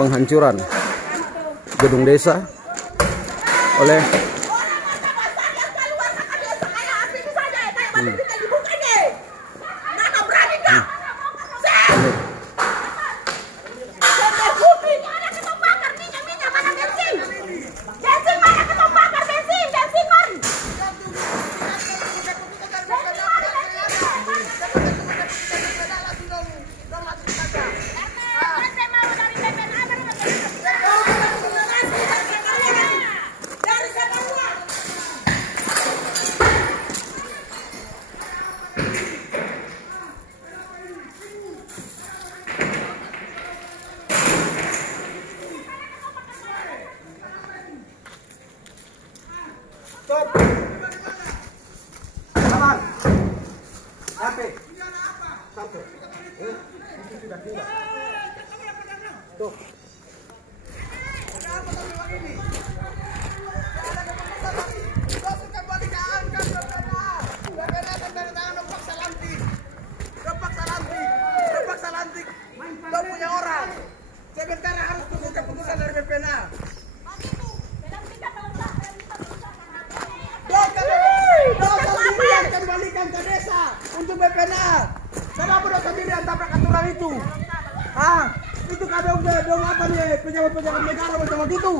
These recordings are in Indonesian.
penghancuran gedung desa oleh untuk BPNA. Kenapa udah sendirian tabrak aturan itu? Itu kadang dong apa nih pejabat-pejabat negara macam itu?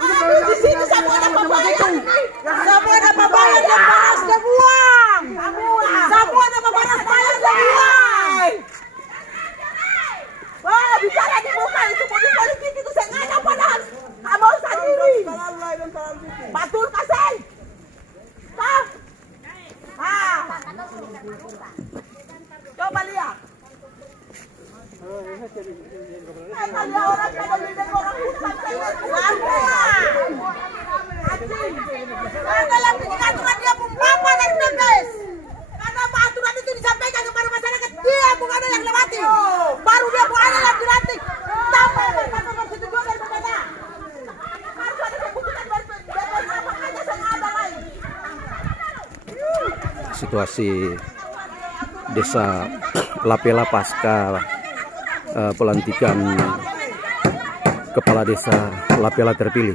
Itu di sini semua ada pembayar. Semua ada pembayar yang panas dan buang. Semua ada pembayar panas dan buang. Wah, bicara di muka itu politik itu sengaja padahal abang sendiri. Batul kasih. Coba lihat. Ada orang kalau beda orang hutan karena lagi aturan dia apa dari Tegas. Karena aturan itu disampaikan kepada masyarakat, dia bukan ada yang lewati. Baru dia bukan ada yang dilantik. Sampai berkata persetujuan dari pemerintah. Harus ada keputusan BPNA makanya saya ada lain. Situasi desa Lapela pasca pelantikan kepala desa Lapela terpilih.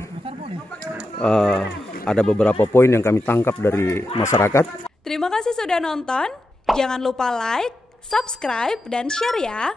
Ada beberapa poin yang kami tangkap dari masyarakat. Terima kasih sudah nonton. Jangan lupa like, subscribe, dan share ya.